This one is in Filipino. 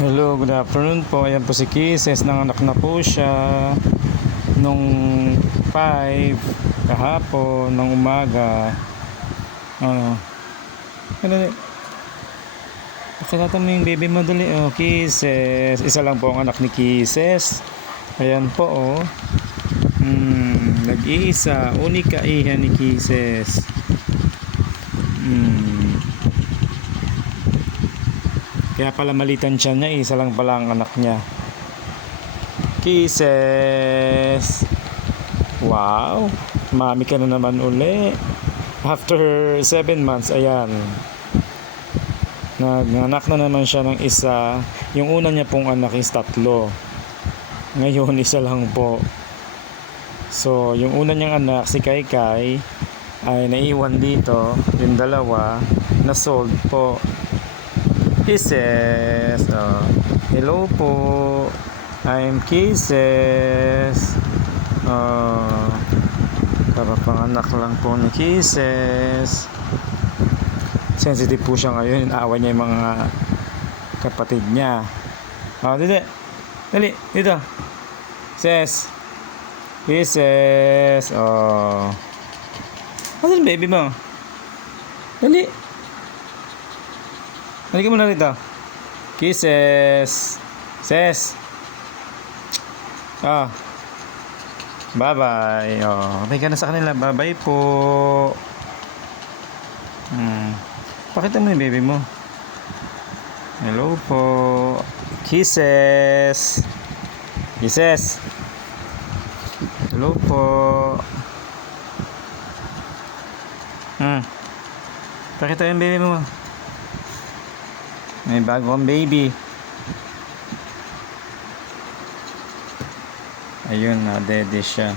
Hello, good afternoon po. Ayan po si Kisses. Nanganak na po siya nung 5 kahapon ng umaga. Ano? Ano? Pakilatan mo yung baby mo dali. Oh, Kisses. Isa lang po ang anak ni Kisses. Ayan po, oh. Nag-iisa. Unika iha ni Kisses. Kaya pala malitan siya niya, isa lang pala ang anak niya. Kisses! Wow! Mami ka na naman uli. After 7 months, ayan. Naganak na naman siya ng isa. Yung una niya pong anak is 3. Ngayon, isa lang po. So, yung una niyang anak, si Kai, ay naiwan dito. Yung dalawa, na sold po. Kisses. Hello po. I'm Kisses. Karapanganak lang po ni Kisses. Sensitive po siya ngayon. Inaawa niya yung mga kapatid niya. Dito. Dali. Dito. Ses. Kisses. Ano yung baby mo? Dali. Halika mo na rito. Kisses. Ses. Bye-bye. Okay ka na sa kanila. Bye-bye po. Pakita mo yung baby mo. Hello po. Kisses. Kisses. Hello po. Pakita yung baby mo. May bagong baby. Ayun na, dede siya.